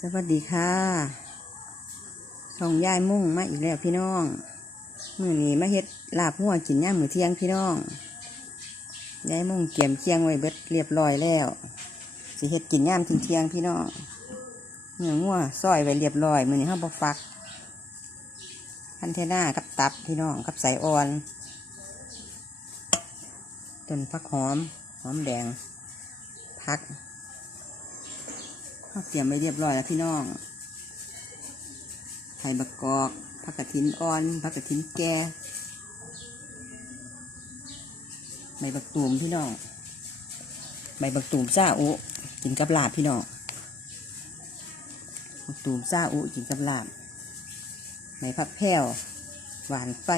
สวัสดีค่ะช่องยายมุ่งมาอีกแล้วพี่น้องมื้อนี้มาเฮ็ดลาบหัวกินย่างมือเที่ยงพี่น้องยายมุ่งเกี่ยมเคียงไว้เบิดเรียบร้อยแล้วสิเฮ็ดกินย่ามทิ้งเที่ยงพี่น้องเนื้องัวซอยไว้เรียบร้อยมือนี้เฮาบ่ฟักพันเทน่ากับตับพี่น้องกับใส่อ่อนต้นผักหอมหอมแดงผัก ข้าวเตรียมไว้เรียบร้อยแล้วพี่น้องไข่บักกอกผักกระถินอ่อนผักกระถินแก่ใบบักตูมพี่น้องใบบักตูมซาอุกินกับลาบพี่น้องบักตูมซาอุกินกับลาบใบผักแพ้วหวานไฟ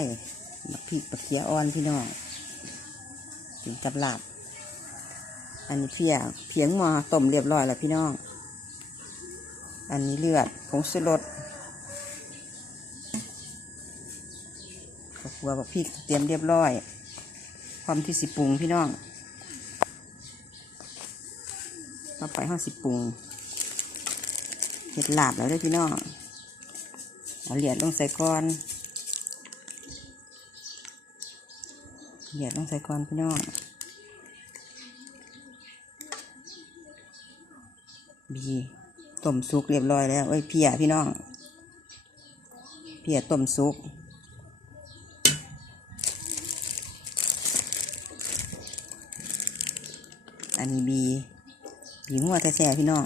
บักพริกบักเขียอ่อนพี่น้องกินกับลาบอันนี้เพียเพียงหมอต้มเรียบร้อยแล้วพี่น้อง อันนี้เลือดผงสุรสข้าวคั่วบักพริกเตรียมเรียบร้อย ความที่สิปรุงพี่น้องต่อไปห้าสิปรุงเห็ดลาบแล้วด้วยพี่น้องเอาเหรียญลงใส่ก้อนเหรียญลงใส่ก้อนพี่น้องบี ต้มสุกเรียบร้อยแล้วเอ้ยเพียพี่น้อง เพียต้มสุกอันนี้บีบีงัวแท้ๆพี่น้อง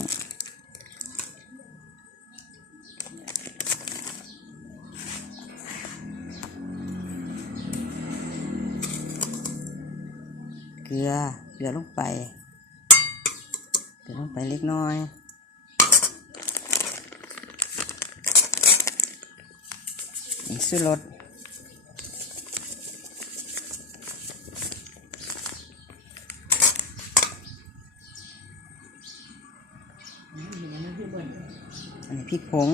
เกลือเกลือลงไปเกลือลงไปเล็กน้อย อีสุรสอันนี้พริกผง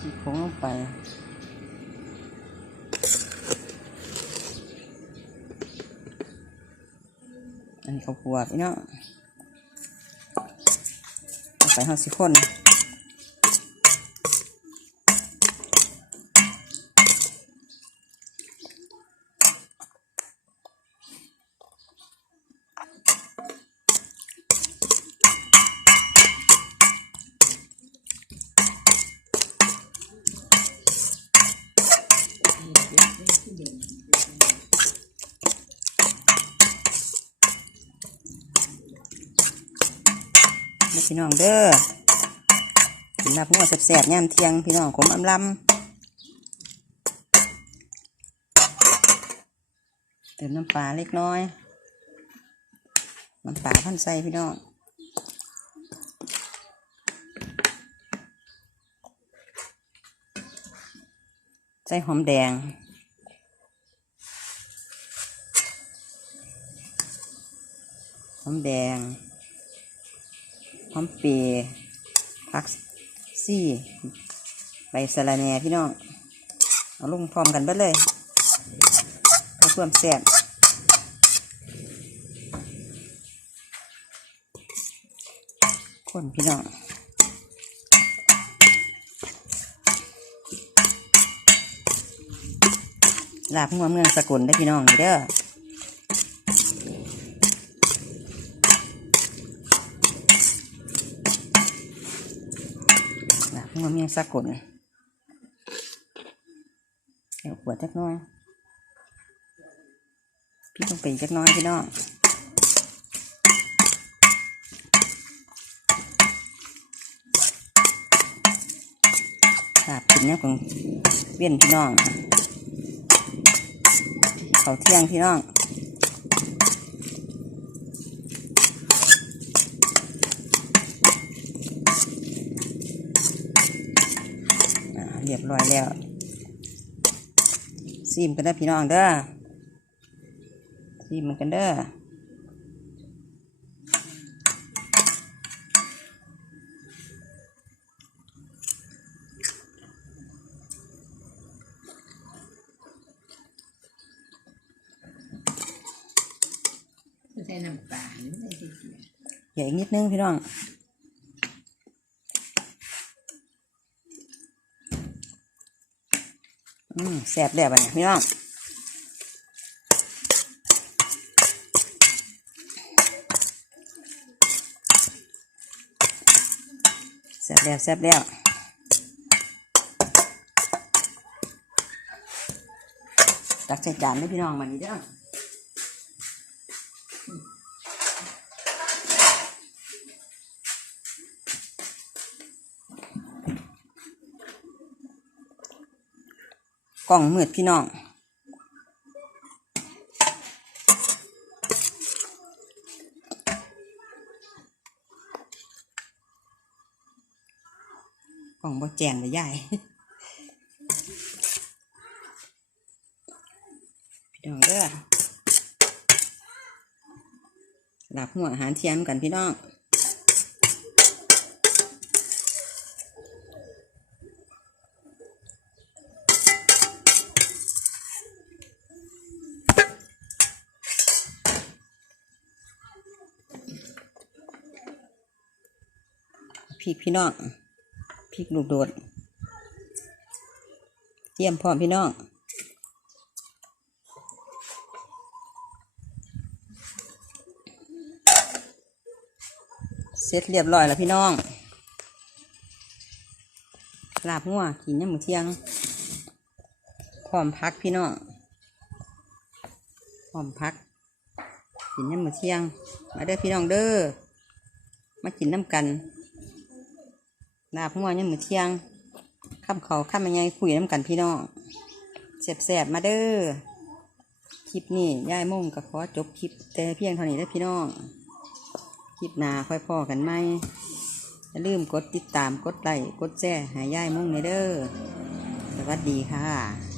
พริกผงลงไปอันนี้ข้าวคั่วพี่เนาะเอาไปห้าสิบคน เด้อพี่น้องเด้อกินลาบงัวแซ่บๆย่ามเทียงพี่น้องขมอำลำเติมน้ำปลาเล็กน้อย น้ำปลาพันใส่พี่น้องใส่หอมแดงหอมแดง หอมเปรย์ผักซี่ใบสะระแหน่พี่น้อง เอาลงพร้อมกันเบิดเลยเพื่อความแซ่บคนพี่น้องลาบหัวเมืองสกลได้พี่น้องเด้อ หลัวเมียสะกดเดี๋ยวปวดจักน้อยพี่ต้องไปจักน้อยพี่น้องครับกินเนี่ยของเวียนพี่น้องเขาเที่ยงพี่น้อง รียบร้อยแล้วซีมกันเด้อพี่น้องเด้อซีมมันกันเด้อใส่น้ำปลาใส่อีกนิดนึงพี่น้อง อืมแสบแล้วบัดเนี่ยพี่น้องแสบแล้วแสบแล้วตักใส่จานให้พี่น้องมานี้เด้อ ล่องมืดพี่น้องกล่องบ่แจงเลยยายพี่น้องเด้อหลับหัวอาหารเทียงกันพี่น้อง พี่พี่น้องพริกลูกโดดเตรียมพร้อมพี่น้องเสร็จเรียบร้อยแล้วพี่น้องลาบงัวกินยามมื้อเที่ยงพร้อมพักพี่น้องพร้อมพัก กินยามมื้อเที่ยง มาเด้อพี่น้องเด้อ มากินน้ำกัน ลาบงัวยังมือเที่ยงข้ามเขาข้ามยังไงคุยน้ำกันพี่น้องแสบแสบมาเด้อคลิปนี้ย่ายมุ่งกับขอจบคลิปแต่เพียงเท่านี้ได้พี่น้องคลิปหนาค่อยพ่อกันไหมอย่าลืมกดติดตามกดไลค์กดแชร์หาย่ายมุ่งในเด้อสวัสดีค่ะ